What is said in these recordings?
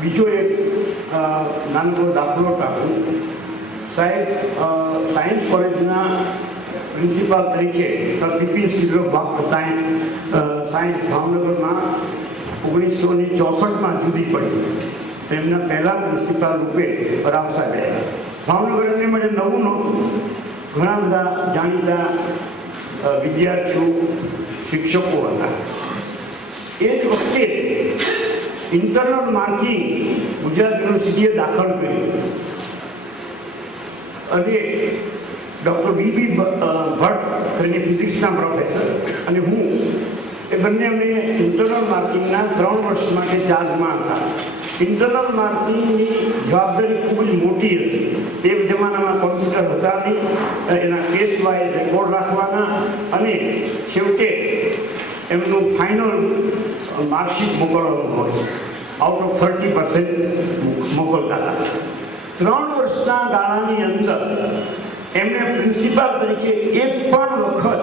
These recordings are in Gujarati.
બીજો એક નાનકડો દાખલો ટાંકું. સાહેબ સાયન્સ કોલેજના પ્રિન્સિપાલ તરીકે સર બિપિન સાયન્સ ભાવનગરમાં 1964માં જુદી પડી. તેમના પહેલા પ્રિન્સિપાલ રૂપે રાવ સાહેબ રહ્યા. ભાવનગર એમને માટે નવું નહોતું. ઘણા બધા જાણીતા વિદ્યાર્થીઓ શિક્ષકો હતા. એ જ વખતે ઇન્ટરનલ માર્કિંગ ગુજરાત યુનિવર્સિટીએ દાખલ કર્યું અને ડૉક્ટર વી ભટ્ટ કરીને ફિઝિક્સના પ્રોફેસર અને હું એ બંને અમે ઇન્ટરનલ માર્કિંગના 3 વર્ષ માટે ચાર્જમાં હતા. ઇન્ટરનલ માર્કિંગની જવાબદારી ખૂબ જ મોટી હતી. તે જમાનામાં કોમ્પ્યુટર હતા નહીં, એના કેસ વાઇઝ રેકોર્ડ રાખવાના અને છેવટે એમનું ફાઇનલ માર્કશીટ મોકલવાનું હોય. આઉટ ઓફ 30% મોકલતા હતા. 3 વર્ષના ગાળાની અંદર એમણે પ્રિન્સિપાલ તરીકે એક પણ વખત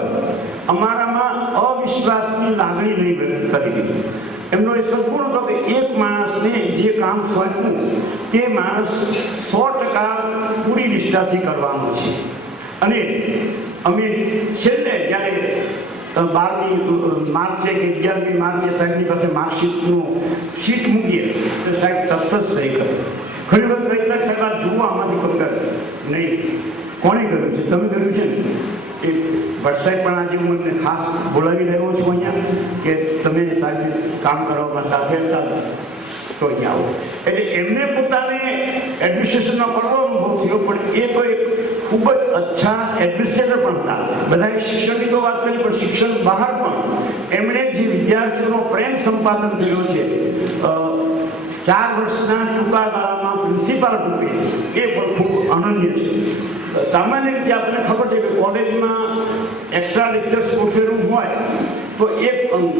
અમારામાં અવિશ્વાસની લાગણી નહીં વ્યક્ત કરી. એમનો એ સદગુણ હતો કે એક માણસને જે કામ સોંપ્યું તે માણસ 100% પૂરી નિષ્ઠાથી કરવાનું છે. અને અમે છેલ્લે જ્યારે 12મી માર્ચે કે 11મી માર્ચે સાહેબની પાસે માર્કશીટનું શીટ મૂકીએ તો સાહેબ તરત જ સહી કરે. ઘણી વખત કઈ ટકા જુઓ આમાંથી પકડ નહીં. કોણે કર્યું છે? તમે કર્યું છે ને? એ ભટ્ટ પણ આજે હું એમને ખાસ બોલાવી રહ્યો છું અહીંયા કે તમે સાહેબ કામ કરવામાં સાથે હતા તો અહીંયા આવો. એટલે એમને પોતાને એડમિનિસ્ટ્રેશનનો પડવો અનુભવ થયો, પણ એ તો એક ખૂબ જ અચ્છા એડમિનિસ્ટ્રેટર પણ હતા. બધાએ શિક્ષણની તો વાત કરી, પણ શિક્ષણ બહાર પણ એમણે જે વિદ્યાર્થીઓનો પ્રેમ સંપાદન કર્યો છે 4 વર્ષના ટૂંકા ગાળામાં પ્રિન્સિપાલ રૂપે, એ પણ ખૂબ અનન્ય છે. સામાન્ય રીતે આપણને ખબર છે કે કોલેજમાં એક્સ્ટ્રા લેક્ચર્સ ગોઠવેલું હોય તો એક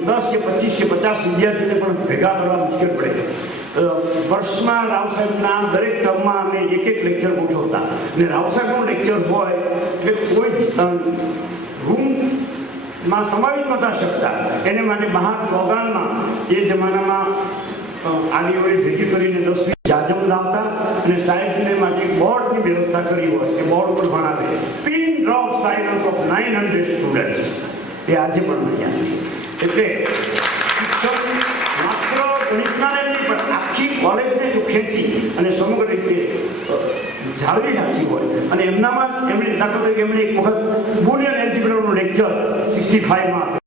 10 કે 25 કે 50 વિદ્યાર્થીને પણ ભેગા કરવા મુશ્કેલ પડે. વર્ષમાં રાવ સાહેબના દરેક ટર્મમાં અમે એક લેક્ચર ગોઠવતા અને રાવ સાહેબનું લેક્ચર હોય એટલે કોઈ રૂમમાં સમાવી નહોતા શકતા. એને માટે બહાર ચોગાનમાં એ જમાનામાં આદિવાળી ભેગી કરીને 10 જાજમ લાવતા અને સાહેબને માટે બોર્ડની વ્યવસ્થા કરી હોય કે બોર્ડ પર ભણાવે. Pin drop silence of 900 students એ આજે પણ મળ્યા છે. એટલે શિક્ષક માત્ર ગણિતના નહીં પણ આખી કોલેજને જો ખેંચી અને સમગ્ર રીતે જાળવી રાખી હોય અને એમનામાં એમણે દાખલા તરીકે એમણે એક વખત બુલિયન એલ્જીબ્રાનું લેક્ચર 65માં